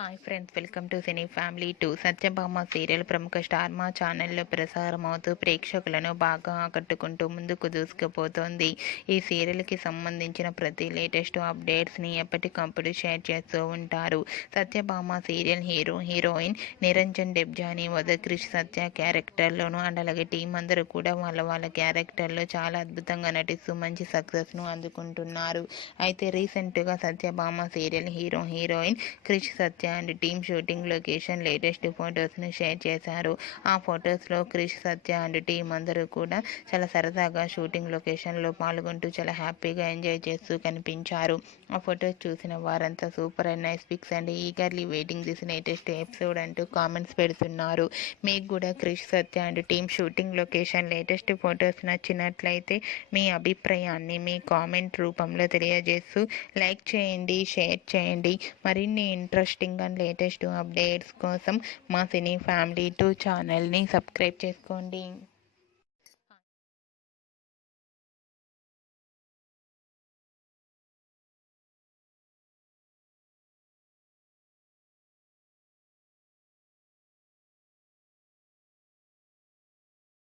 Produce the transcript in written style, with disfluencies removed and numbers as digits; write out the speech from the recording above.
Hi friends, welcome to cine family 2. Satyabhama serial ప్రముఖ star మా ఛానల్లో ప్రసారం అవుతూ ప్రేక్షకులను బాగా ఆకట్టుకుంటూ ముందుకు దూసుకుపోతోంది. ఈ సీరియల్కి సంబంధించిన ప్రతి లేటెస్ట్ అప్డేట్స్ని ఎప్పటికప్పుడు షేర్ చేస్తూ ఉంటారు. సత్యభామ సీరియల్ హీరోయిన్ నిరంజన్ డెబ్జానీ క్రిష్ సత్య క్యారెక్టర్లోను అండ్ అలాగే టీం అందరూ కూడా వాళ్ళ క్యారెక్టర్లో చాలా అద్భుతంగా నటిస్తూ మంచి సక్సెస్ను అందుకుంటున్నారు. అయితే రీసెంట్గా Satyabhama serial heroine Krish Satya and team shooting location latest ఫొటోస్ను షేర్ చేశారు. ఆ ఫొటోస్లో క్రిష్ సత్య అండ్ టీం అందరూ కూడా చాలా సరదాగా షూటింగ్ లొకేషన్లో పాల్గొంటూ చాలా హ్యాపీగా ఎంజాయ్ చేస్తూ కనిపించారు. ఆ ఫొటోస్ చూసిన వారంతా super and nice pics and eagerly waiting this latest episode అంటూ కామెంట్స్ పెడుతున్నారు. మీకు కూడా Krish Satya and team shooting location latest photos నచ్చినట్లయితే మీ అభిప్రాయాన్ని మీ కామెంట్ రూపంలో తెలియజేస్తూ లైక్ చేయండి, షేర్ చేయండి. మరిన్ని ఇంట్రెస్టింగ్ అండ్ లేటెస్ట్ అప్డేట్స్ కోసం మా సినీ ఫ్యామిలీ 2 ఛానల్ని సబ్స్క్రైబ్ చేసుకోండి.